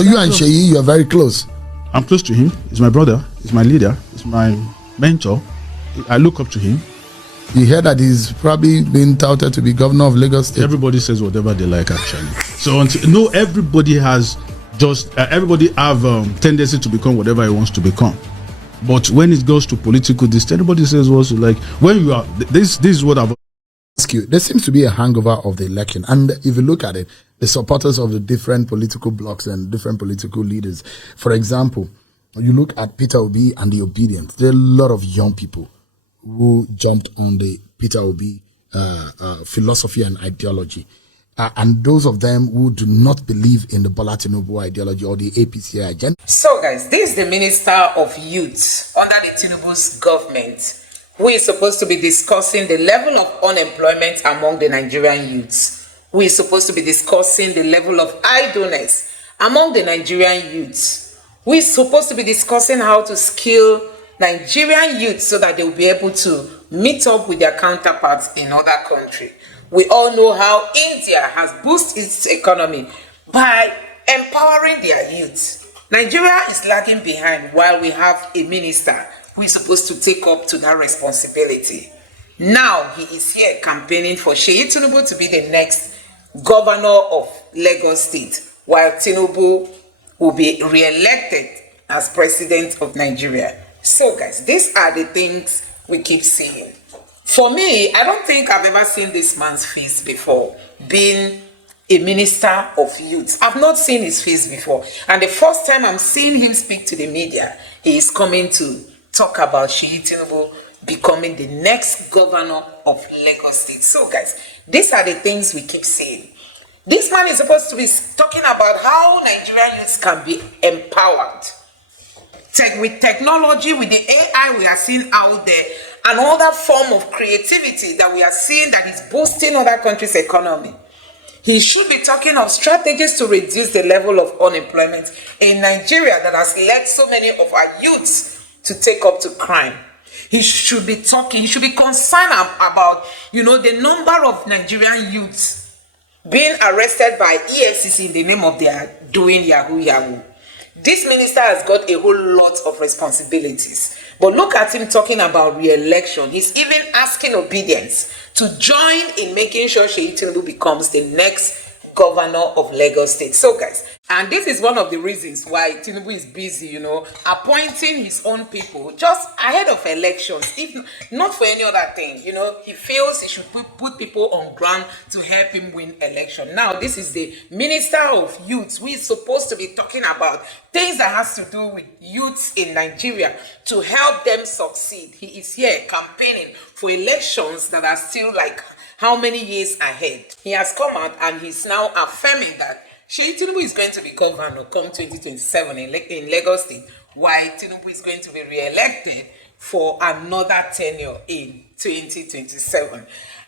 So you and Seyi, you are very close. I'm close to him. He's my brother. He's my leader. He's my mentor. I look up to him. You hear that he's probably been touted to be governor of Lagos State. Everybody says whatever they like, actually. So everybody has everybody have tendency to become whatever he wants to become. But when it goes to political distance, everybody says what's like. When you are this is what I've asked you. There seems to be a hangover of the election, and if you look at it, the supporters of the different political blocs and different political leaders. For example, you look at Peter Obi and the Obedience. There are a lot of young people who jumped on the Peter Obi philosophy and ideology. And those of them who do not believe in the Bola Tinubu ideology or the APC agenda. So guys, this is the Minister of Youth under the Tinubu's government, who is supposed to be discussing the level of unemployment among the Nigerian youths. Who is supposed to be discussing the level of idleness among the Nigerian youths. Who is supposed to be discussing how to skill Nigerian youth so that they will be able to meet up with their counterparts in other countries. We all know how India has boosted its economy by empowering their youth. Nigeria is lagging behind while we have a minister who is supposed to take up to that responsibility. Now he is here campaigning for Seyi Tinubu to be the next governor of Lagos State, while Tinubu will be re-elected as president of Nigeria. So guys, these are the things we keep seeing. For me, I don't think I've ever seen this man's face before, being a minister of youth. I've not seen his face before. And the first time I'm seeing him speak to the media, he is coming to talk about Seyi Tinubu becoming the next governor of Lagos State. So guys, these are the things we keep saying. This man is supposed to be talking about how Nigerian youths can be empowered. With technology, with the AI we are seeing out there, and other form of creativity that we are seeing that is boosting other countries' economy. He should be talking of strategies to reduce the level of unemployment in Nigeria that has led so many of our youths to take up to crime. He should be concerned about, the number of Nigerian youths being arrested by EFCC in the name of their doing Yahoo Yahoo. This minister has got a whole lot of responsibilities. But look at him talking about re-election. He's even asking Obedience to join in making sure Seyi Tinubu becomes the next governor of Lagos State. So guys, and this is one of the reasons why Tinubu is busy, appointing his own people just ahead of elections, if not for any other thing. He feels he should put people on ground to help him win election. Now, this is the Minister of Youth who is supposed to be talking about things that has to do with youths in Nigeria to help them succeed. He is here campaigning for elections that are still like how many years ahead. He has come out and he's now affirming that Seyi Tinubu is going to be governor come 2027 in Lagos State, while Tinubu is going to be re-elected for another tenure in 2027.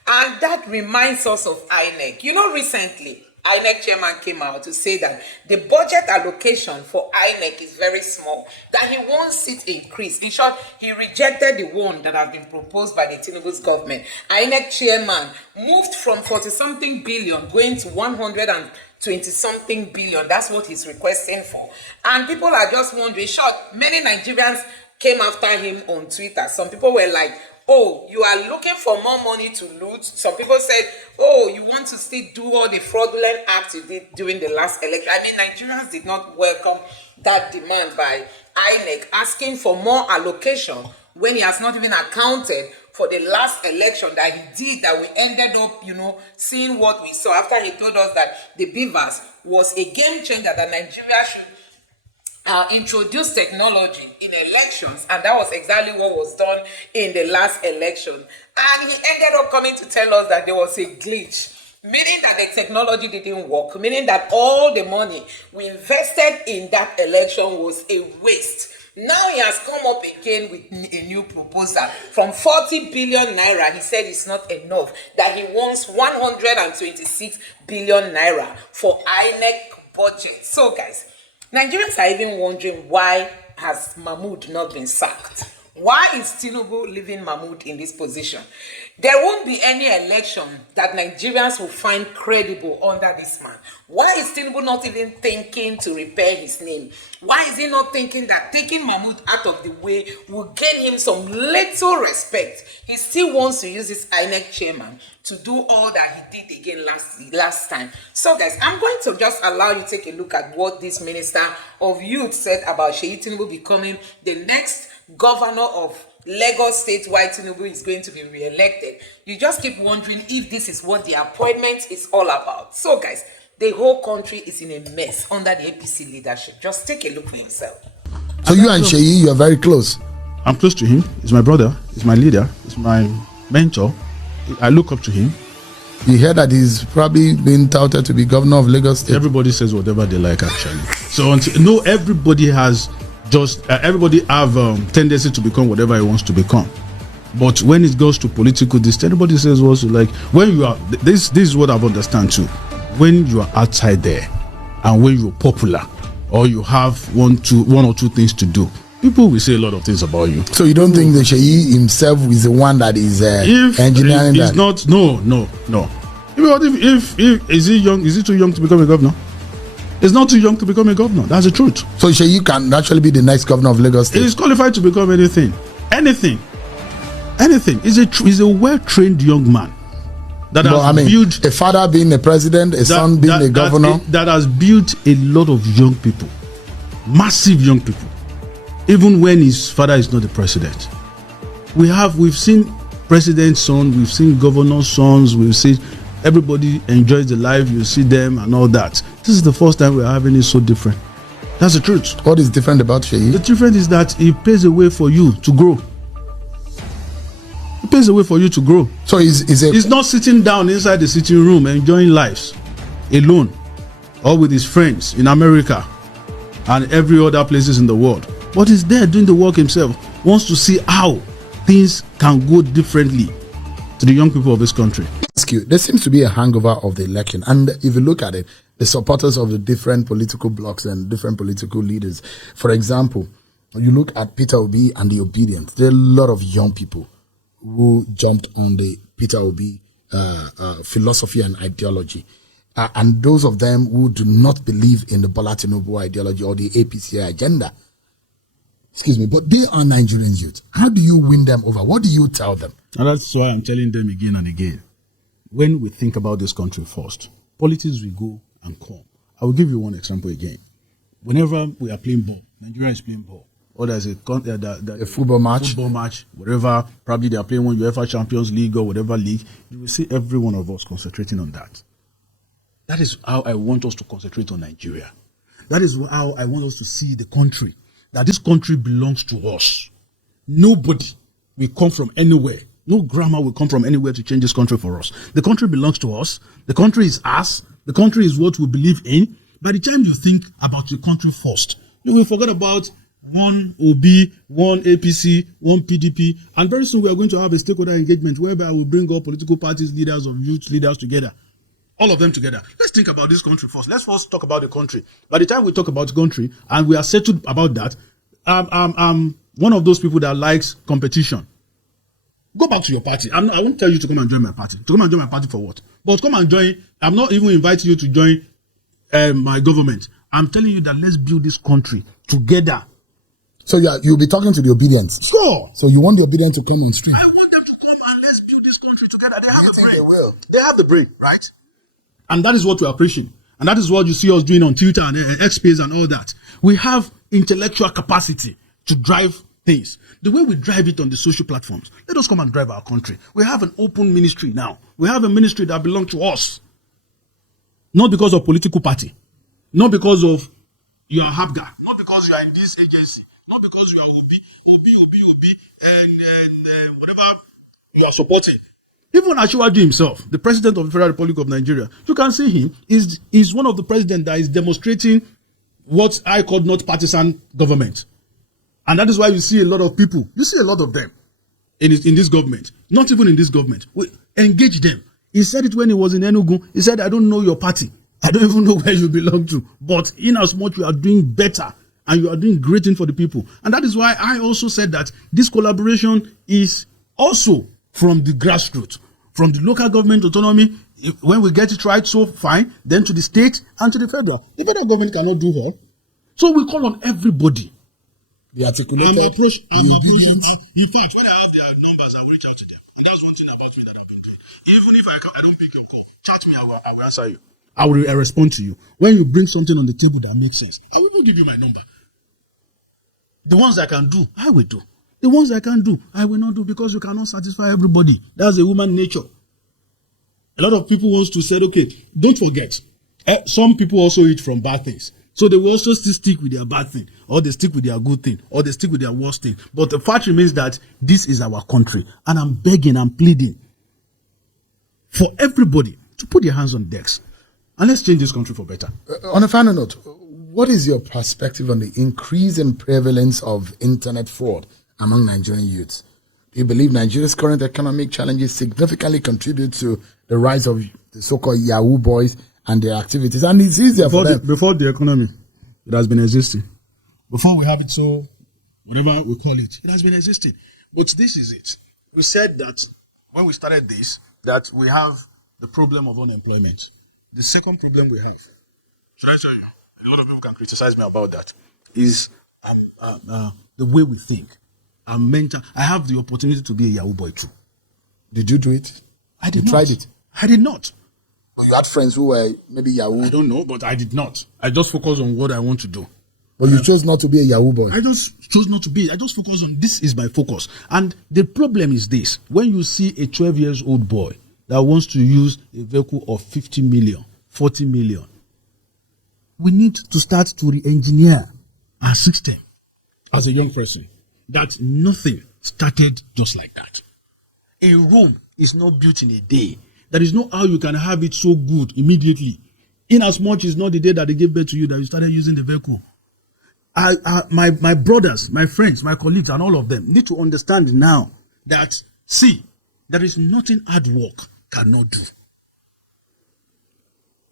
And that reminds us of INEC. Recently, INEC chairman came out to say that the budget allocation for INEC is very small, that he wants it increased. In short, he rejected the one that has been proposed by the Tinubu's government. INEC chairman moved from 40-something billion going to 120-something billion. That's what he's requesting for. And people are just wondering, many Nigerians came after him on Twitter. Some people were like, oh, you are looking for more money to loot. Some people said, oh, you want to still do all the fraudulent acts you did during the last election. Nigerians did not welcome that demand by INEC asking for more allocation when he has not even accounted for the last election that he did, that we ended up, seeing what we saw after he told us that the beavers was a game changer, that Nigeria should introduce technology in elections, and that was exactly what was done in the last election. And he ended up coming to tell us that there was a glitch, meaning that the technology didn't work, meaning that all the money we invested in that election was a waste. Now he has come up again with a new proposal. From 40 billion naira, he said it's not enough, that he wants 126 billion naira for INEC budget. So guys, Nigerians are even wondering, why has Mahmood not been sacked? Why is Tinubu leaving Mahmood in this position? There won't be any election that Nigerians will find credible under this man. Why is Tinubu not even thinking to repair his name? Why is he not thinking that taking Mahmood out of the way will gain him some little respect? He still wants to use his INEC chairman to do all that he did again last time. So guys, I'm going to just allow you to take a look at what this Minister of Youth said about Seyi Tinubu becoming the next governor of Lagos State, why Tinubu is going to be re-elected. You just keep wondering if this is what the appointment is all about. So guys, the whole country is in a mess under the APC leadership. Just take a look for yourself. So you and Seyi, you are very close. I'm close to him. He's my brother. He's my leader. He's my mentor. I look up to him. You hear that he's probably been touted to be governor of Lagos State. Everybody says whatever they like, actually. So everybody has everybody have tendency to become whatever he wants to become. But when it goes to political distance, everybody says what's like. When you are this is what I've understand too. When you are outside there, and when you're popular, or you have one or two things to do, people will say a lot of things about you. So you don't think that Seyi himself is the one that is engineering that? Not. No. If is he young? Is he too young to become a governor? He's not too young to become a governor. That's the truth. So Seyi can actually be the next governor of Lagos State. He's qualified to become anything. He's a well-trained young man that has built a father being a president, a son being a governor. That has built a lot of young people, massive young people. Even when his father is not the president, we've seen president's son, we've seen governor's sons, we've seen everybody enjoys the life. You see them and all that. This is the first time we're having it so different. That's the truth. What is different about Seyi? The difference is that he pays a way for you to grow. He pays a way for you to grow. So he's not sitting down inside the sitting room enjoying lives alone or with his friends in America and every other places in the world. But he's there doing the work himself. Wants to see how things can go differently to the young people of this country. There seems to be a hangover of the election, and if you look at it, the supporters of the different political blocs and different political leaders, for example, you look at Peter Obi and the Obedience, there are a lot of young people who jumped on the Peter Obi philosophy and ideology, and those of them who do not believe in the Bola Tinubu ideology or the APC agenda. Excuse me, but they are Nigerian youth. How do you win them over? What do you tell them? And that's why I'm telling them again and again. When we think about this country first, politics will go and come. I will give you one example again. Whenever we are playing ball, Nigeria is playing ball, or there's a football match, whatever, probably they are playing one UEFA Champions League or whatever league, you will see every one of us concentrating on that. That is how I want us to concentrate on Nigeria. That is how I want us to see the country, that this country belongs to us. Nobody will come from anywhere. No grammar will come from anywhere to change this country for us. The country belongs to us. The country is us. The country is what we believe in. By the time you think about the country first, you will forget about one OB, one APC, one PDP, and very soon we are going to have a stakeholder engagement whereby I will bring all political parties, leaders of youth leaders together. All of them together. Let's think about this country first. Let's first talk about the country. By the time we talk about the country and we are settled about that, I'm one of those people that likes competition. Go back to your party. I won't tell you to come and join my party. To come and join my party for what? But come and join. I'm not even inviting you to join my government. I'm telling you that let's build this country together. So you'll be talking to the Obedience. Sure. So you want the Obedience to come on stream? I want them to come and let's build this country together. They have the brain. They have the brain, right? And that is what we are preaching. And that is what you see us doing on Twitter and X Space and all that. We have intellectual capacity to drive things. The way we drive it on the social platforms, let us come and drive our country. We have an open ministry now. We have a ministry that belongs to us. Not because of political party. Not because of you are Habga. Not because you are in this agency. Not because you are OB, and whatever you are supporting. Even Asiwaju himself, the president of the Federal Republic of Nigeria, you can see him, is one of the presidents that is demonstrating what I call not partisan government. And that is why you see a lot of people, you see a lot of them in this government, not even in this government. We engage them. He said it when he was in Enugu. He said, I don't know your party. I don't even know where you belong to. But in as much you are doing better, and you are doing great thing for the people. And that is why I also said that this collaboration is also from the grassroots, from the local government autonomy. When we get it right, so fine, then to the state and to the federal. The federal government cannot do all. So we call on everybody. The articulated, In fact, when I have their numbers, I will reach out to them. And that's one thing about me that I've been doing. Even if I don't pick your call, chat me, I will answer you. I will respond to you. When you bring something on the table that makes sense, I will even give you my number. The ones I can do, I will do. The ones I can't do, I will not do, because you cannot satisfy everybody. That's a human nature. A lot of people want to say, okay, don't forget, some people also eat from bad things. So they will also still stick with their bad thing, or they stick with their good thing, or they stick with their worst thing. But the fact remains that this is our country. And I'm begging, I'm pleading for everybody to put their hands on decks. And let's change this country for better. On a final note, what is your perspective on the increase in prevalence of internet fraud among Nigerian youths? Do you believe Nigeria's current economic challenges significantly contribute to the rise of the so-called Yahoo boys and their activities? And it's easier for them. Before the economy, it has been existing. Before we have it, so whatever we call it, it has been existing. But this is it. We said that when we started this, that we have the problem of unemployment. The second problem we have, should I tell you? A lot of people can criticize me about that, is the way we think. I have the opportunity to be a Yahoo boy too. Did you do it? I did You not. tried it? I did not. Or you had friends who were maybe Yahoo? I don't know, but I did not. I just focus on what I want to do. But you chose not to be a Yahoo boy? I just chose not to be. I just focus on this is my focus. And the problem is this. When you see a 12-year-old boy that wants to use a vehicle of 50 million, 40 million, we need to start to re-engineer our system as a young person. That nothing started just like that. A Rome is not built in a day. There is no how you can have it so good immediately. In as much as not the day that they gave birth to you that you started using the vehicle. My brothers, my friends, my colleagues, and all of them need to understand now that, see, there is nothing hard work cannot do.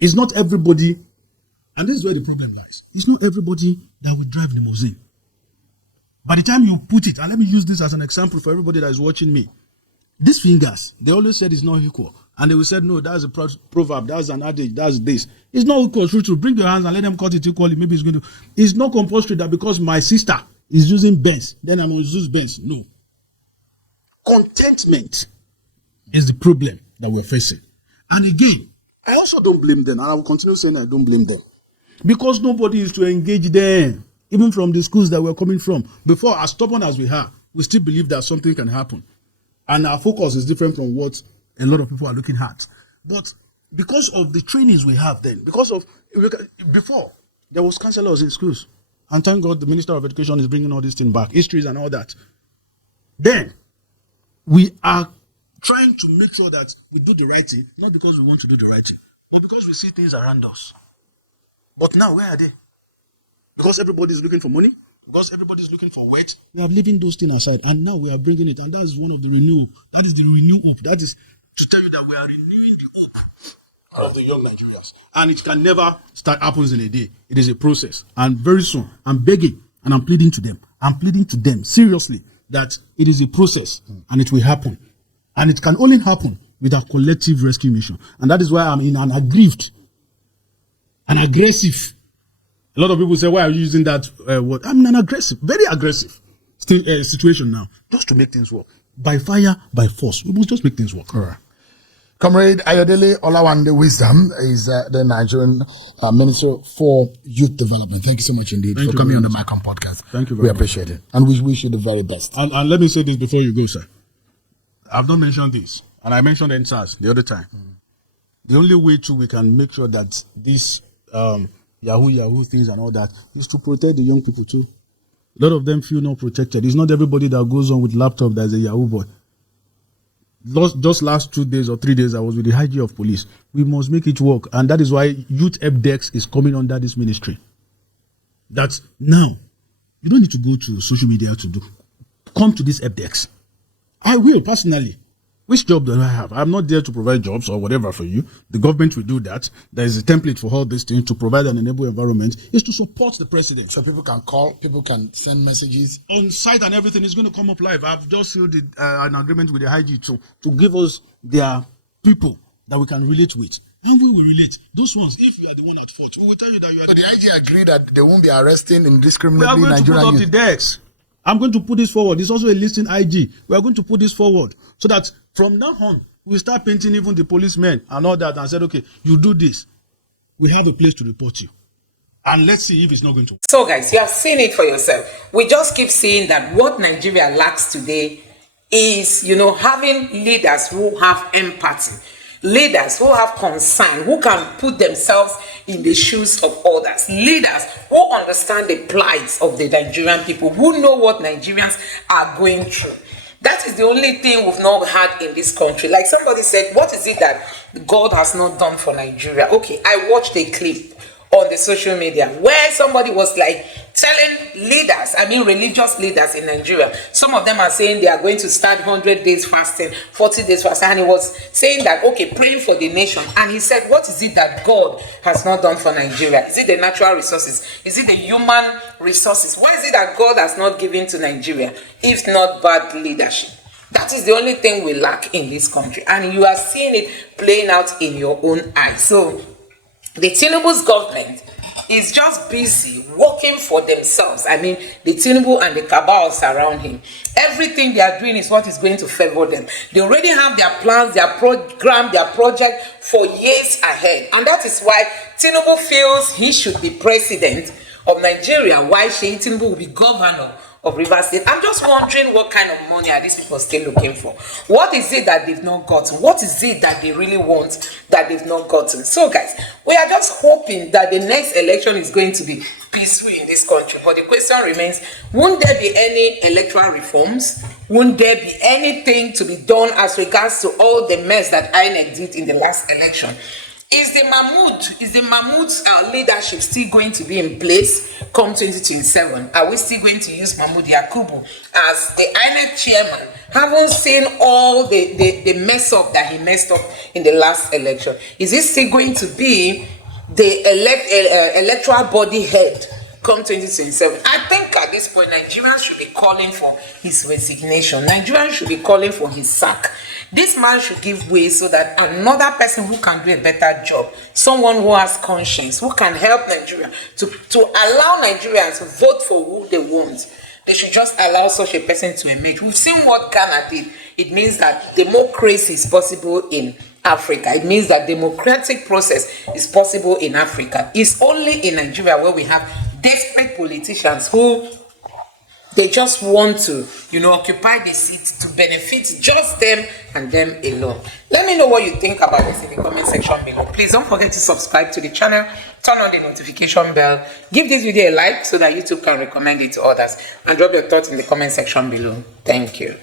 It's not everybody, and this is where the problem lies. It's not everybody that will drive limousine. By the time you put it, and let me use this as an example for everybody that is watching me. These fingers, they always said it's not equal. And they will say, no, that's a proverb, that's an adage, that's this. It's not equal. To bring your hands and let them cut it equally. Maybe it's going to. It's not compulsory that because my sister is using Benz, then I'm going to use Benz. No. Contentment is the problem that we're facing. And again, I also don't blame them. And I will continue saying I don't blame them. Because nobody is to engage them. Even from the schools that we're coming from. Before, as stubborn as we are, we still believe that something can happen. And our focus is different from what a lot of people are looking at. But because of the trainings we have then, before, there was counselors in schools. And thank God the Minister of Education is bringing all these things back, histories and all that. Then, we are trying to make sure that we do the right thing, not because we want to do the right thing, but because we see things around us. But now, where are they? Because everybody is looking for money, because everybody is looking for weight, we are leaving those things aside, and now we are bringing it, and that is one of the renewal. That is the renew hope. That is to tell you that we are renewing the hope of the young Nigerians, and it can never happens in a day. It is a process, and very soon, I'm begging and I'm pleading to them. I'm pleading to them seriously that it is a process, and it will happen, and it can only happen with a collective rescue mission, and that is why I'm in an aggrieved, an aggressive. A lot of people say, why are you using that word? I'm in an aggressive, very aggressive situation now, just to make things work. By fire, by force. We must just make things work. All right. Comrade Ayodele Olawande Wisdom is the Nigerian Minister for Youth Development. Thank you so much indeed for coming on the Macon podcast. Thank you very much. We appreciate it. And we wish you the very best. And let me say this before you go, sir. I've not mentioned this, and I mentioned NSAS the other time. The only way we can make sure that this Yahoo things and all that is to protect the young people too. A lot of them feel not protected. It's not everybody that goes on with laptop that's a Yahoo boy. Just last 2 days or 3 days, I was with the IG of police. We must make it work. And that is why Youth Helpdesk is coming under this ministry. That now, you don't need to go to social media to do. Come to this Helpdesk. I will, personally. Which job do I have? I'm not there to provide jobs or whatever for you. The government will do that. There is a template for all these things to provide an enable environment is to support the president. So people can call, people can send messages. On site and everything is going to come up live. I've just sealed an agreement with the IG to give us their people that we can relate with. And we will relate. Those ones, if you are the one at fault, we will tell you that you are So the IG agreed that they won't be arresting We are indiscriminately going to put Nigerian up the youth. decks. I'm going to put this forward. It's also a listing IG. We are going to put this forward so that from now on, we start painting even the policemen and all that and said, okay, you do this. We have a place to report you. And let's see if it's not going to. So guys, you have seen it for yourself. We just keep saying that what Nigeria lacks today is, having leaders who have empathy, leaders who have concern, who can put themselves in the shoes of others, leaders who understand the plight of the Nigerian people, who know what Nigerians are going through. That is the only thing we've not had in this country. Like somebody said, what is it that God has not done for Nigeria? Okay, I watched a clip on the social media where somebody was like telling leaders, religious leaders in Nigeria, some of them are saying they are going to start 100 days fasting, 40 days fasting, and he was saying that, okay, praying for the nation. And he said, what is it that God has not done for Nigeria? Is it the natural resources? Is it the human resources? What is it that God has not given to Nigeria, if not bad leadership? That is the only thing we lack in this country, and you are seeing it playing out in your own eyes. So the Tinubu's government is just busy working for themselves. The Tinubu and the cabals around him. Everything they are doing is what is going to favor them. They already have their plans, their program, their project for years ahead. And that is why Tinubu feels he should be president of Nigeria, while Seyi Tinubu will be governor of Rivers State. I'm just wondering, what kind of money are these people still looking for? What is it that they've not gotten? What is it that they really want that they've not gotten? So guys, we are just hoping that the next election is going to be peaceful in this country. But the question remains, won't there be any electoral reforms? Won't there be anything to be done as regards to all the mess that INEC did in the last election? Is the Mahmoud's leadership still going to be in place come 2027? Are we still going to use Mahmoud Yakubu as the INEC chairman? Haven't seen all the mess up that he messed up in the last election. Is he still going to be the electoral body head come 2027? I think at this point, Nigerians should be calling for his resignation. Nigerians should be calling for his sack. This man should give way so that another person who can do a better job, someone who has conscience, who can help Nigeria, to allow Nigerians to vote for who they want, they should just allow such a person to emerge. We've seen what Ghana did. It means that democracy is possible in Africa. It means that democratic process is possible in Africa. It's only in Nigeria where we have desperate politicians who they just want to, occupy the seat to benefit just them and them alone. Let me know what you think about this in the comment section below. Please don't forget to subscribe to the channel, turn on the notification bell, give this video a like so that YouTube can recommend it to others, and drop your thoughts in the comment section below. Thank you.